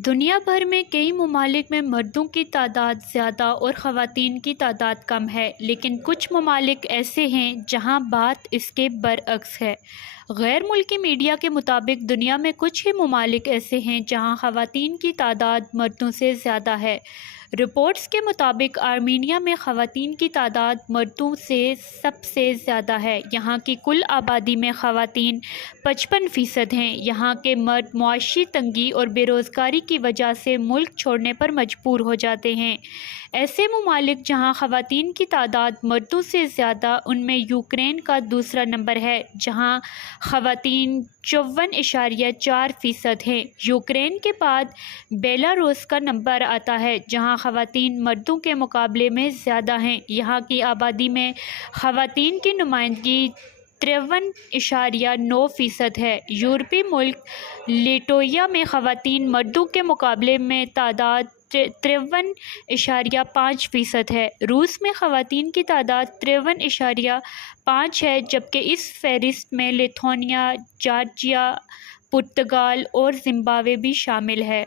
दुनिया भर में कई ममालिक में मर्दों की तादाद ज़्यादा और ख़वातीन की तादाद कम है, लेकिन कुछ ममालिक ऐसे हैं जहां बात इसके बरअक्स है। गैर मुल्की मीडिया के मुताबिक दुनिया में कुछ ही ममालिक ऐसे हैं जहां ख़वातीन की तादाद मर्दों से ज़्यादा है। रिपोर्ट्स के मुताबिक आर्मीनिया में ख़वातीन की तादाद मर्दों से सबसे ज़्यादा है। यहाँ की कुल आबादी में ख़वातीन 55% हैं। यहाँ के मर्द मुआशी तंगी और बेरोज़गारी की वजह से मुल्क छोड़ने पर मजबूर हो जाते हैं। ऐसे ममालिक जहाँ ख़वातीन की तादाद मर्दों से ज़्यादा, उनमें यूक्रेन का दूसरा नंबर है, जहाँ ख़वातीन 54.4% हैं। यूक्रेन के बाद बेलारूस का नंबर आता है, जहाँ ख़वातीन मर्दों के मुकाबले में ज़्यादा हैं। यहाँ की आबादी में ख़वातीन की नुमाइंदगी 53.9% है। यूरोपीय मुल्क लिटोया में ख़वातीन मर्दों के मुकाबले में तादाद 53.5% है। रूस में ख़वातीन की तादाद 53.5 है, जबकि इस फ़हरिस्त में लिथुआनिया, जॉर्जिया, पुर्तगाल और ज़िम्बाब्वे भी शामिल है।